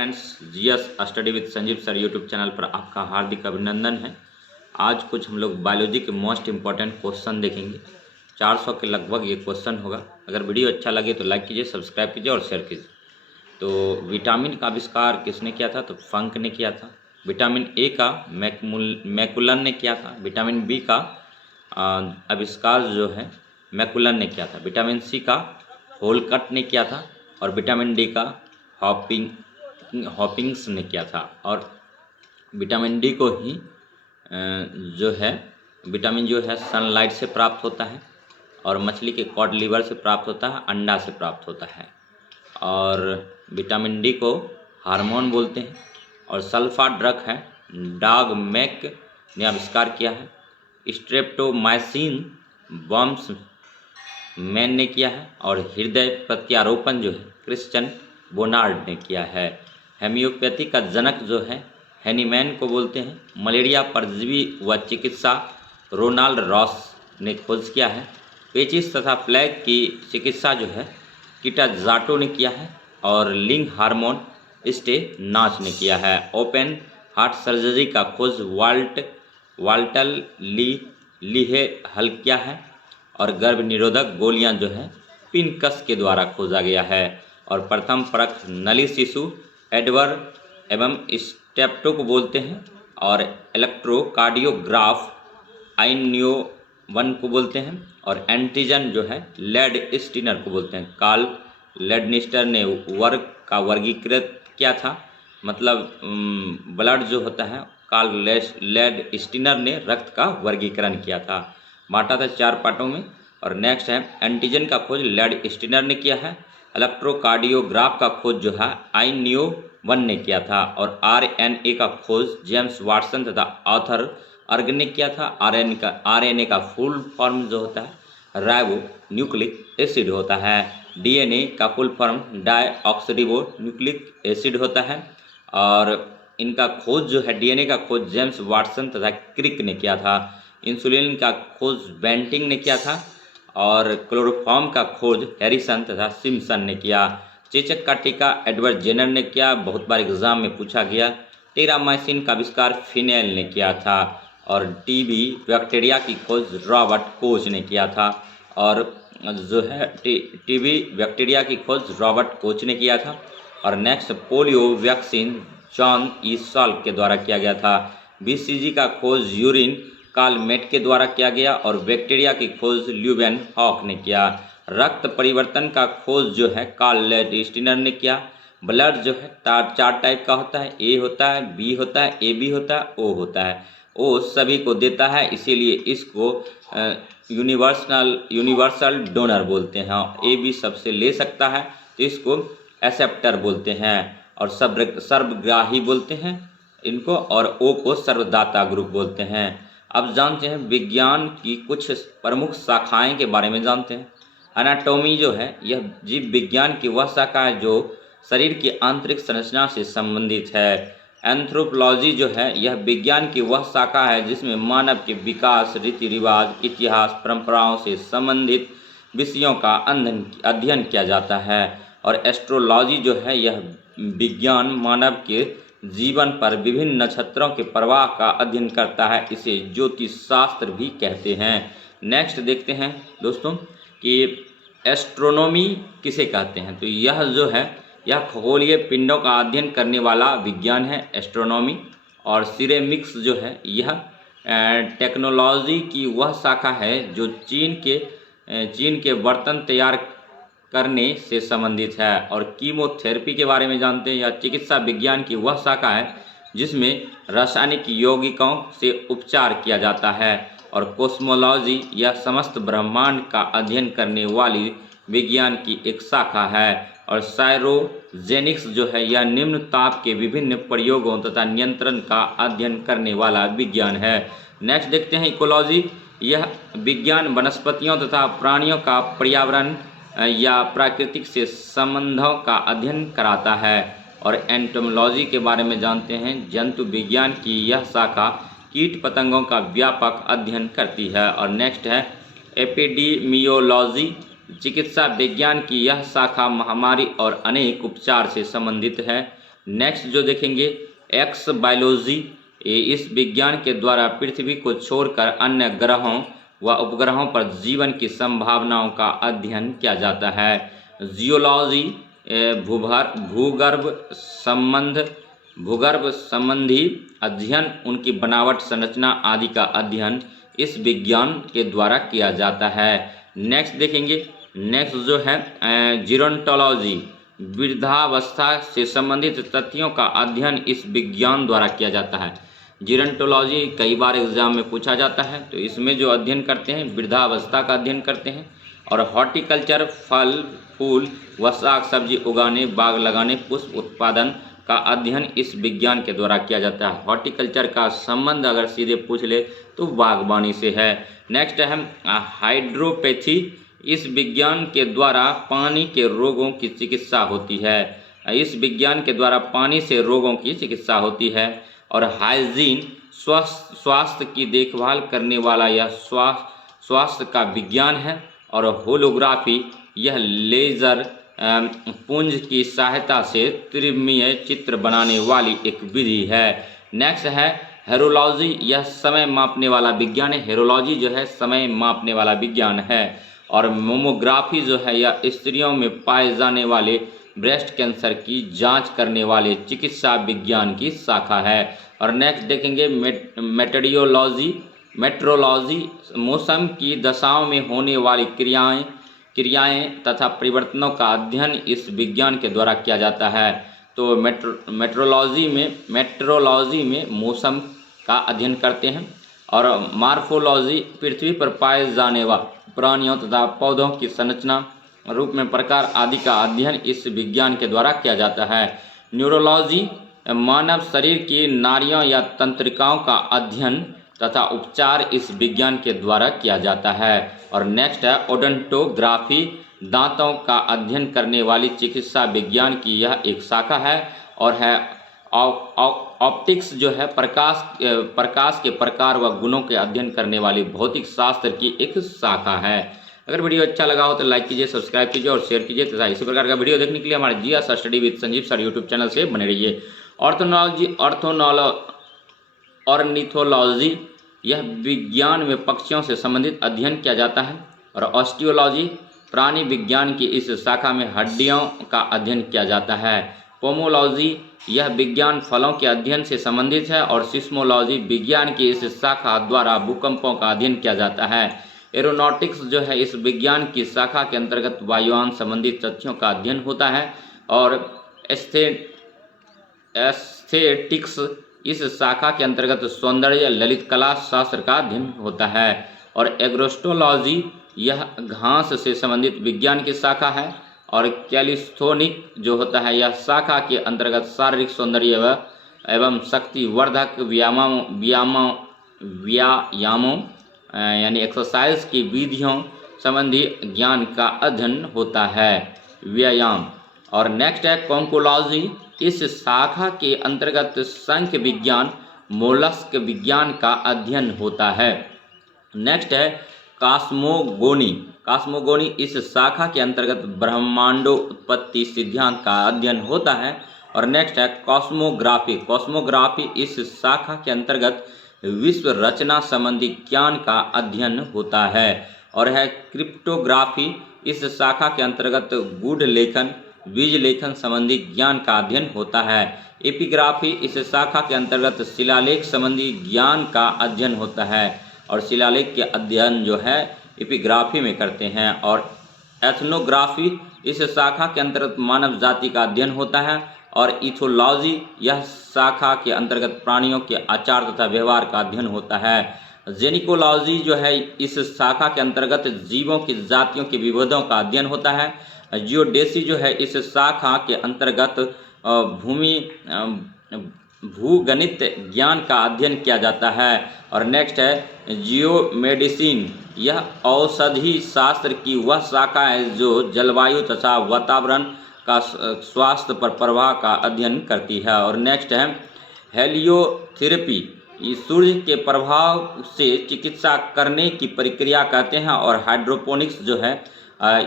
Friends, GS study with Sanjeev sir YouTube channel पर आपका हार्दिक अभिनंदन है। आज कुछ हम लोग बायोलॉजी के मोस्ट इम्पॉर्टेंट क्वेश्चन देखेंगे। 400 के लगभग ये क्वेश्चन होगा। अगर वीडियो अच्छा लगे तो लाइक कीजिए, सब्सक्राइब कीजिए और शेयर कीजिए। तो विटामिन का आविष्कार किसने किया था? तो फंक ने किया था। विटामिन ए का मैकुलन ने किया था। विटामिन बी का आविष्कार जो है मैकुलन ने किया था। विटामिन सी का होलकट ने किया था। और विटामिन डी का हॉपिंग्स ने किया था। और विटामिन डी को ही जो है विटामिन जो है सनलाइट से प्राप्त होता है और मछली के कॉड लिवर से प्राप्त होता है, अंडा से प्राप्त होता है। और विटामिन डी को हार्मोन बोलते हैं। और सल्फा ड्रग है, डॉग मैक ने आविष्कार किया है। स्ट्रेप्टोमाइसिन बॉम्स मैन ने किया है। और हृदय प्रत्यारोपण जो है क्रिश्चियन बोनार्ड ने किया है। हेम्योपैथी का जनक जो है हैनीमैन को बोलते हैं। मलेरिया परजीवी व चिकित्सा रोनाल्ड रॉस ने खोज किया है। पेचिस तथा प्लेग की चिकित्सा जो है किटाजाटो ने किया है। और लिंग हार्मोन स्टेनाच ने किया है। ओपन हार्ट सर्जरी का खोज वाल्टर लीहे हल किया है। और गर्भ निरोधक गोलियां जो है पिनकस के द्वारा खोजा गया है। और प्रथम परख नली शिशु एडवर्ड एवं स्टेप्टो को बोलते हैं। और इलेक्ट्रोकार्डियोग्राफ आइन्यो 1 को बोलते हैं। और एंटीजन जो है लेड स्टीनर को बोलते हैं। कार्ल लेडनिस्टर ने वर्ग का वर्गीकृत किया था, मतलब ब्लड जो होता है कार्ल लेड स्टीनर ने रक्त का वर्गीकरण किया था, बांटा था 4 पार्टों में। और नेक्स्ट है एंटीजन का खोज लेड स्टीनर ने किया है। इलेक्ट्रोकार्डियोग्राफ का खोज जो है आइन्यो 1 ने किया था। और आरएनए का खोज जेम्स वाटसन तथा आर्थर अर्ग ने किया था। आरएनए का फुल फॉर्म जो होता है राइबो न्यूक्लिक एसिड होता है। डीएनए का फुल फॉर्म डाईऑक्सीरिबो न्यूक्लिक एसिड होता है। और इनका खोज जो है डीएनए का खोज जेम्स वाटसन तथा क्रिक ने किया था। इंसुलिन का खोज बेंटिंग ने किया था। और क्लोरोफॉर्म का खोज हैरिसन तथा सिम्पसन ने किया। चेचक का टीका एडवर्ड जेनर ने किया, बहुत बार एग्जाम में पूछा गया। टेरामाइसिन का आविष्कार फिनेल ने किया था। और टीबी बैक्टीरिया की खोज रॉबर्ट कोच ने किया था। और जो है टीबी बैक्टीरिया की खोज रॉबर्ट कोच ने किया था। और next polio vaccine John E Salk के द्वारा किया गया था। बीसीजी का खोज यूरिन कार्ल मेट के द्वारा किया गया। और बैक्टीरिया की खोज ल्यूबेन हॉक ने किया। रक्त परिवर्तन का खोज जो है कार्ल लेडस्टीनर ने किया। ब्लड जो है 4 टाइप का होता है, ए होता है, बी होता है, ए बी होता है, ओ होता है। ओ सभी को देता है, इसीलिए इसको यूनिवर्सल डोनर बोलते हैं। ए बी सबसे ले सकता है तो इसको एक्सेप्टर बोलते हैं। और सर्वग्राही बोलते हैं इनको। और ओ को सर्वदाता ग्रुप बोलते हैं। अब जानते हैं विज्ञान की कुछ प्रमुख शाखाएं के बारे में जानते हैं। एनाटॉमी जो है यह जीव विज्ञान की वह शाखा है जो शरीर की आंतरिक संरचना से संबंधित है। एंथ्रोपोलॉजी जो है यह विज्ञान की वह शाखा है जिसमें मानव के विकास, रीति रिवाज, इतिहास, परंपराओं से संबंधित विषयों का अध्ययन किया जाता है। और एस्ट्रोलॉजी जो है यह विज्ञान मानव के जीवन पर विभिन्न नक्षत्रों के प्रवाह का अध्ययन करता है, इसे ज्योतिष शास्त्र भी कहते हैं। नेक्स्ट देखते हैं दोस्तों कि एस्ट्रोनॉमी किसे कहते हैं। तो यह जो है यह खगोलीय पिंडों का अध्ययन करने वाला विज्ञान है एस्ट्रोनॉमी। और सिरेमिक्स जो है यह टेक्नोलॉजी की वह शाखा है जो चीन के बर्तन तैयार करने से संबंधित है। और कीमोथेरेपी के बारे में जानते हैं। यह चिकित्सा विज्ञान की वह शाखा है जिसमें रासायनिक यौगिकों से उपचार किया जाता है। और कोस्मोलॉजी यह समस्त ब्रह्मांड का अध्ययन करने वाली विज्ञान की एक शाखा है। और साइरोजेनिक्स जो है यह निम्न ताप के विभिन्न प्रयोगों तथा नियंत्रण का अध्ययन करने वाला विज्ञान है। नेक्स्ट देखते हैं इकोलॉजी। यह विज्ञान वनस्पतियों तथा प्राणियों का पर्यावरण या प्राकृतिक से संबंधों का अध्ययन कराता है। और एंटोमोलॉजी के बारे में जानते हैं। जंतु विज्ञान की यह शाखा कीट पतंगों का व्यापक अध्ययन करती है। और नेक्स्ट है एपिडेमियोलॉजी। चिकित्सा विज्ञान की यह शाखा महामारी और अनेक उपचार से संबंधित है। नेक्स्ट जो देखेंगे एक्स बायोलॉजी, इस विज्ञान के द्वारा पृथ्वी को छोड़कर अन्य ग्रहों व उपग्रहों पर जीवन की संभावनाओं का अध्ययन किया जाता है। जियोलॉजी, भूगर्भ संबंधी अध्ययन, उनकी बनावट, संरचना आदि का अध्ययन इस विज्ञान के द्वारा किया जाता है। नेक्स्ट देखेंगे, नेक्स्ट जो है जीरोंटोलॉजी, वृद्धावस्था से संबंधित तथ्यों का अध्ययन इस विज्ञान द्वारा किया जाता है। जीरोंटोलॉजी कई बार एग्जाम में पूछा जाता है, तो इसमें जो अध्ययन करते हैं वृद्धावस्था का अध्ययन करते हैं। और हॉर्टिकल्चर, फल फूल व साग सब्जी उगाने, बाग लगाने, पुष्प उत्पादन का अध्ययन इस विज्ञान के द्वारा किया जाता है। हॉर्टिकल्चर का संबंध अगर सीधे पूछ ले तो बागवानी से है। नेक्स्ट है हाइड्रोपैथी, इस विज्ञान के द्वारा पानी के रोगों की चिकित्सा होती है। इस विज्ञान के द्वारा पानी से रोगों की चिकित्सा होती है। और हाइजीन, स्वास्थ्य की देखभाल करने वाला यह स्वास्थ्य का विज्ञान है। और होलोग्राफी, यह लेजर पुंज की सहायता से त्रिमीय चित्र बनाने वाली एक विधि है। नेक्स्ट है हेरोलॉजी, यह समय मापने वाला विज्ञान है। हेरोलॉजी जो है समय मापने वाला विज्ञान है। और मोमोग्राफी जो है यह स्त्रियों में पाए जाने वाले ब्रेस्ट कैंसर की जांच करने वाले चिकित्सा विज्ञान की शाखा है। और नेक्स्ट देखेंगे मेट्रोलॉजी, मौसम की दशाओं में होने वाली क्रियाएं तथा परिवर्तनों का अध्ययन इस विज्ञान के द्वारा किया जाता है। तो मेट्रोलॉजी में मौसम का अध्ययन करते हैं। और मार्फोलॉजी, पृथ्वी पर पाए जाने वाले प्राणियों तथा पौधों की संरचना, रूप में प्रकार आदि का अध्ययन इस विज्ञान के द्वारा किया जाता है। न्यूरोलॉजी, मानव शरीर की नाड़ियों या तंत्रिकाओं का अध्ययन तथा उपचार इस विज्ञान के द्वारा किया जाता है। और नेक्स्ट है ओडोंटोग्राफी, दांतों का अध्ययन करने वाली चिकित्सा विज्ञान की यह एक शाखा है। और है ऑप्टिक्स, जो है प्रकाश के प्रकार व गुणों के अध्ययन करने वाली भौतिक शास्त्र की एक शाखा है। अगर वीडियो अच्छा लगा हो तो लाइक कीजिए, सब्सक्राइब कीजिए और शेयर कीजिए तथा इसी प्रकार का वीडियो देखने के लिए हमारे GS study with Sanjeev sir YouTube channel से बने रहिए। ऑर्निथोलॉजी, यह विज्ञान में पक्षियों से संबंधित अध्ययन किया जाता है। और ऑस्टियोलॉजी, प्राणी विज्ञान की इस शाखा में हड्डियों का अध्ययन किया जाता है। पोमोलॉजी, यह विज्ञान फलों के अध्ययन से संबंधित है। और सिस्मोलॉजी, विज्ञान की इस शाखा द्वारा भूकंपों का अध्ययन किया जाता है। एरोनॉटिक्स जो है इस विज्ञान की शाखा के अंतर्गत वायुयान संबंधित तथ्यों का अध्ययन होता है। और एस्थेटिक्स, इस शाखा के अंतर्गत सौंदर्य ललित कला शास्त्र का अध्ययन होता है। और एग्रोस्टोलॉजी, यह घास से संबंधित विज्ञान की शाखा है। और कैलिस्थोनिक जो होता है यह शाखा के अंतर्गत शारीरिक सौंदर्य एवं शक्तिवर्धक व्यायामों यानी एक्सरसाइज की विधियों संबंधी ज्ञान का अध्ययन होता है, व्यायाम। और नेक्स्ट है कॉन्कोलॉजी, इस शाखा के अंतर्गत संख्य विज्ञान, मोलस्क विज्ञान का अध्ययन होता है। नेक्स्ट है कॉस्मोगोनी, इस शाखा के अंतर्गत ब्रह्मांडों उत्पत्ति सिद्धांत का अध्ययन होता है। और नेक्स्ट है कॉस्मोग्राफी, इस शाखा के अंतर्गत विश्व रचना संबंधी ज्ञान का अध्ययन होता है। और है क्रिप्टोग्राफी, इस शाखा के अंतर्गत गूढ़ लेखन, बीज लेखन संबंधी ज्ञान का अध्ययन होता है। एपिग्राफी, इस शाखा के अंतर्गत शिलालेख संबंधी ज्ञान का अध्ययन होता है। और शिलालेख के अध्ययन जो है एपिग्राफी में करते हैं। और एथनोग्राफी, इस शाखा के अंतर्गत मानव जाति का अध्ययन होता है। और इथोलॉजी, यह शाखा के अंतर्गत प्राणियों के आचार तथा व्यवहार का अध्ययन होता है। जेनिकोलॉजी जो है इस शाखा के अंतर्गत जीवों की जातियों के विविधों का अध्ययन होता है। जियोडेसी जो है इस शाखा के अंतर्गत भूगणित ज्ञान का अध्ययन किया जाता है। और नेक्स्ट है जियोमेडिसिन, यह औषधि शास्त्र की वह शाखा है जो जलवायु तथा वातावरण का स्वास्थ्य पर प्रभाव का अध्ययन करती है। और नेक्स्ट है हेलियोथेरेपी, सूर्य के प्रभाव से चिकित्सा करने की प्रक्रिया कहते हैं। और हाइड्रोपोनिक्स जो है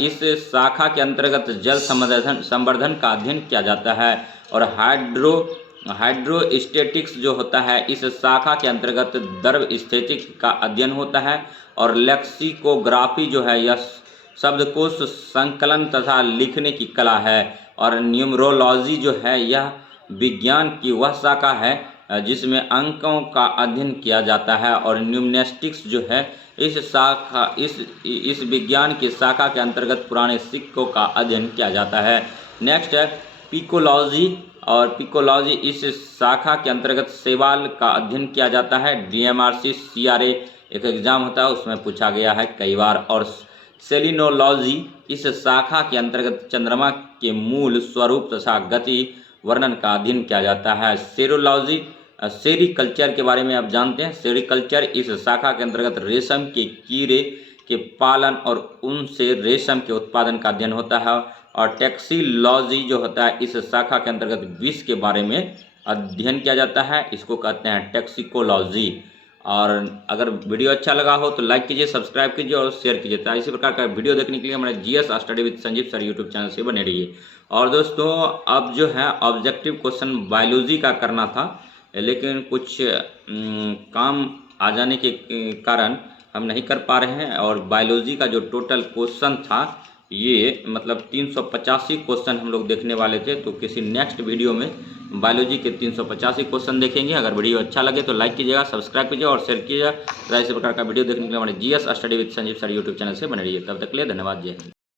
इस शाखा के अंतर्गत जल संवर्धन का अध्ययन किया जाता है। और हाइड्रोस्टेटिक्स जो होता है इस शाखा के अंतर्गत द्रव स्थितिक का अध्ययन होता है। और लेक्सिकोग्राफी जो है यह शब्दकोश संकलन तथा लिखने की कला है। और न्यूमरोलॉजी जो है यह विज्ञान की वह शाखा है जिसमें अंकों का अध्ययन किया जाता है। और न्यूमनेस्टिक्स जो है इस विज्ञान की शाखा के अंतर्गत पुराने सिक्कों का अध्ययन किया जाता है। नेक्स्ट है पिकोलॉजी। और पिकोलॉजी इस शाखा के अंतर्गत शैवाल का अध्ययन किया जाता है। DMRC CRA एक एग्जाम होता है उसमें पूछा गया है कई बार। और सेलिनोलॉजी इस शाखा के अंतर्गत चंद्रमा के मूल स्वरूप तथा गति वर्णन का अध्ययन किया जाता है। सेरोलॉजी सेरीकल्चर के बारे में आप जानते हैं। सेरीकल्चर इस शाखा के अंतर्गत रेशम के कीड़े के पालन और उनसे रेशम के उत्पादन का अध्ययन होता है। और टैक्सीलॉजी जो होता है इस शाखा के अंतर्गत विष के बारे में अध्ययन किया जाता है, इसको कहते हैं टैक्सिकोलॉजी। और अगर वीडियो अच्छा लगा हो तो लाइक कीजिए, सब्सक्राइब कीजिए और शेयर कीजिए। इसी प्रकार का वीडियो देखने के लिए हमारे GS study with Sanjeev sir YouTube channel से बने रहिए। और दोस्तों अब जो है ऑब्जेक्टिव क्वेश्चन बायोलॉजी का करना था, लेकिन कुछ काम आ जाने के कारण हम नहीं कर पा रहे हैं। और बायोलॉजी का जो टोटल क्वेश्चन था ये मतलब 385 क्वेश्चन हम लोग देखने वाले थे। तो किसी नेक्स्ट वीडियो में बायोलॉजी के 385 क्वेश्चन देखेंगे। अगर वीडियो अच्छा लगे तो लाइक कीजिएगा, सब्सक्राइब कीजिएगा और शेयर कीजिएगा। इसी प्रकार का वीडियो देखने के लिए हमारे GS study with Sanjeev sir YouTube channel से बने रहिए। तब तक के लिए धन्यवाद। जय हिंद।